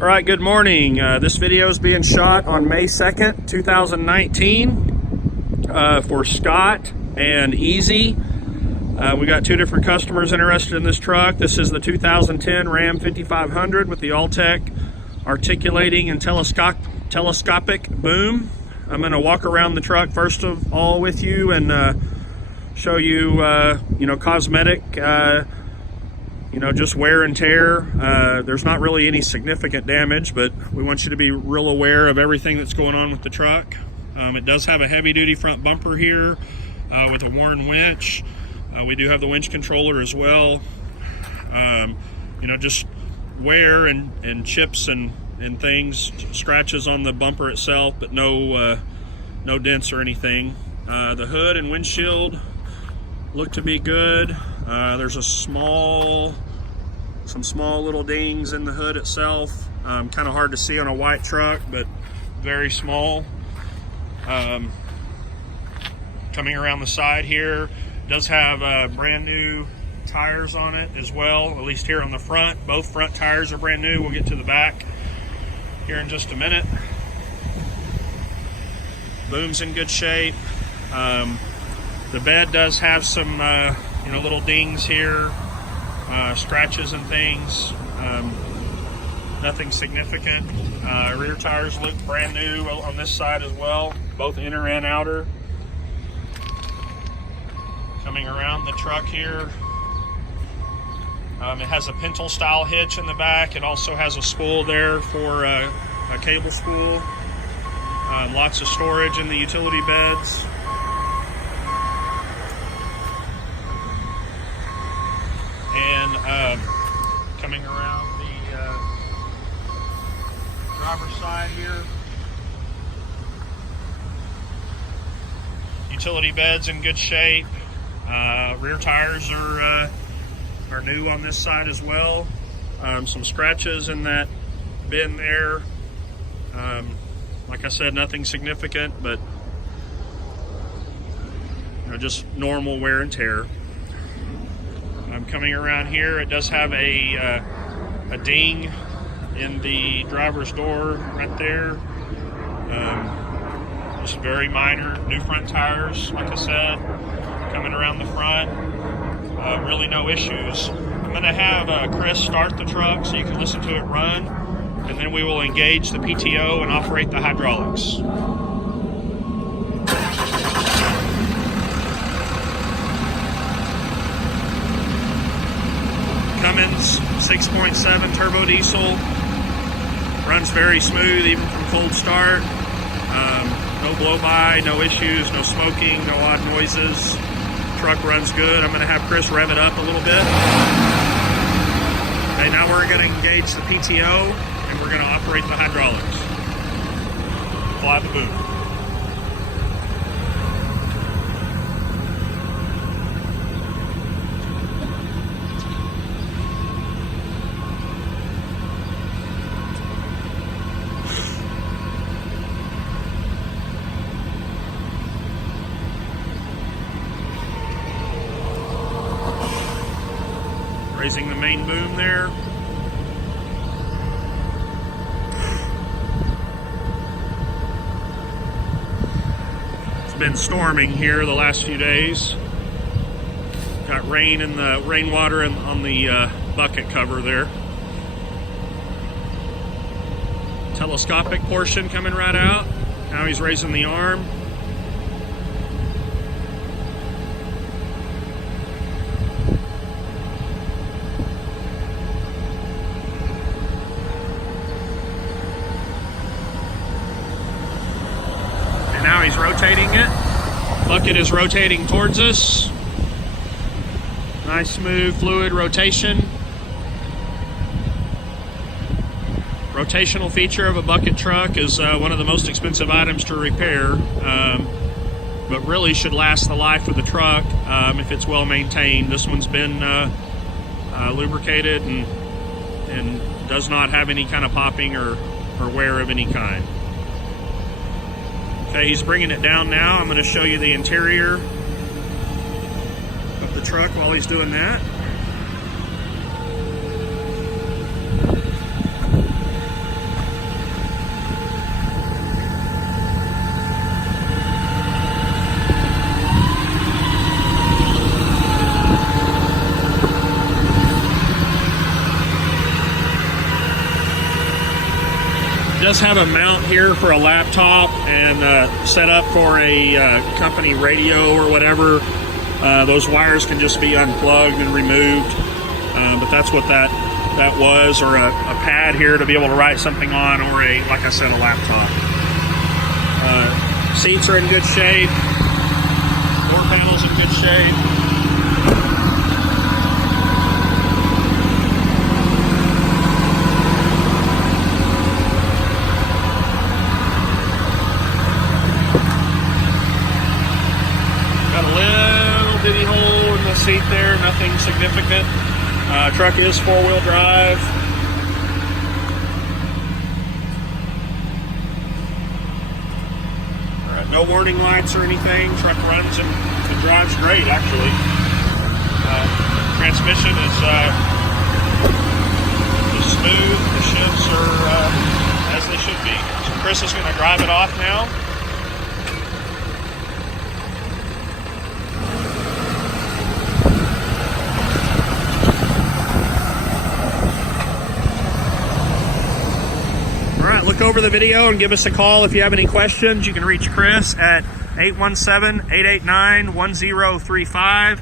All right, good morning. This video is being shot on May 2nd, 2019 for Scott and Easy. We got two different customers interested in this truck. This is the 2010 Ram 5500 with the Alltech articulating and telescopic boom. I'm going to walk around the truck first of all with you and show you, cosmetic, just wear and tear. There's not really any significant damage, but we want you to be real aware of everything that's going on with the truck. It does have a heavy-duty front bumper here with a Warren winch. We do have the winch controller as well. Just wear and chips and things, scratches on the bumper itself, but no dents or anything. The hood and windshield look to be good. There's some small little dings in the hood itself. Kind of hard to see on a white truck, but very small. Coming around the side here, does have brand new tires on it as well, at least here on the front. Both front tires are brand new. We'll get to the back here in just a minute. Boom's in good shape. The bed does have some little dings here, scratches and things. Nothing significant. Rear tires look brand new on this side as well, both inner and outer. Coming around the truck here, it has a pintle style hitch in the back. It also has a spool there for a cable spool. Lots of storage in the utility beds. And coming around the driver's side here, utility bed's in good shape. Rear tires are new on this side as well. Some scratches in that bin there. Like I said, nothing significant, but just normal wear and tear. Coming around here, it does have a ding in the driver's door right there. Just very minor. New front tires, like I said. Coming around the front, really no issues. I'm going to have Chris start the truck so you can listen to it run, and then we will engage the PTO and operate the hydraulics. Cummins 6.7 turbo diesel, runs very smooth even from cold start. No blow by, no issues, no smoking, no odd noises. Truck runs good. I'm going to have Chris rev it up a little bit. Okay, now we're going to engage the PTO and we're going to operate the hydraulics. Apply the boom. Raising the main boom there. It's been storming here the last few days. Got rain in the rainwater on the bucket cover there. Telescopic portion coming right out. Now he's raising the arm. Now he's rotating it. Bucket is rotating towards us. Nice smooth fluid rotation. Rotational feature of a bucket truck is one of the most expensive items to repair, but really should last the life of the truck if it's well maintained. This one's been lubricated and does not have any kind of popping or wear of any kind. Okay, he's bringing it down now. I'm going to show you the interior of the truck while he's doing that. does have a mount here for a laptop and set up for a company radio or whatever. Those wires can just be unplugged and removed, but that's what that was, or a pad here to be able to write something on, or like I said, a laptop. Seats are in good shape. Door panels in good shape. Got a little bitty hole in the seat there, nothing significant. Truck is 4-wheel drive. No warning lights or anything. Truck runs and drives great, actually. Transmission is smooth. The shifts are as they should be. So Chris is going to drive it off now. Look over the video and give us a call if you have any questions. You can reach Chris at 817-889-1035.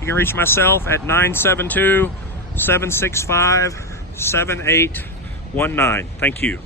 You can reach myself at 972-765-7819. Thank you.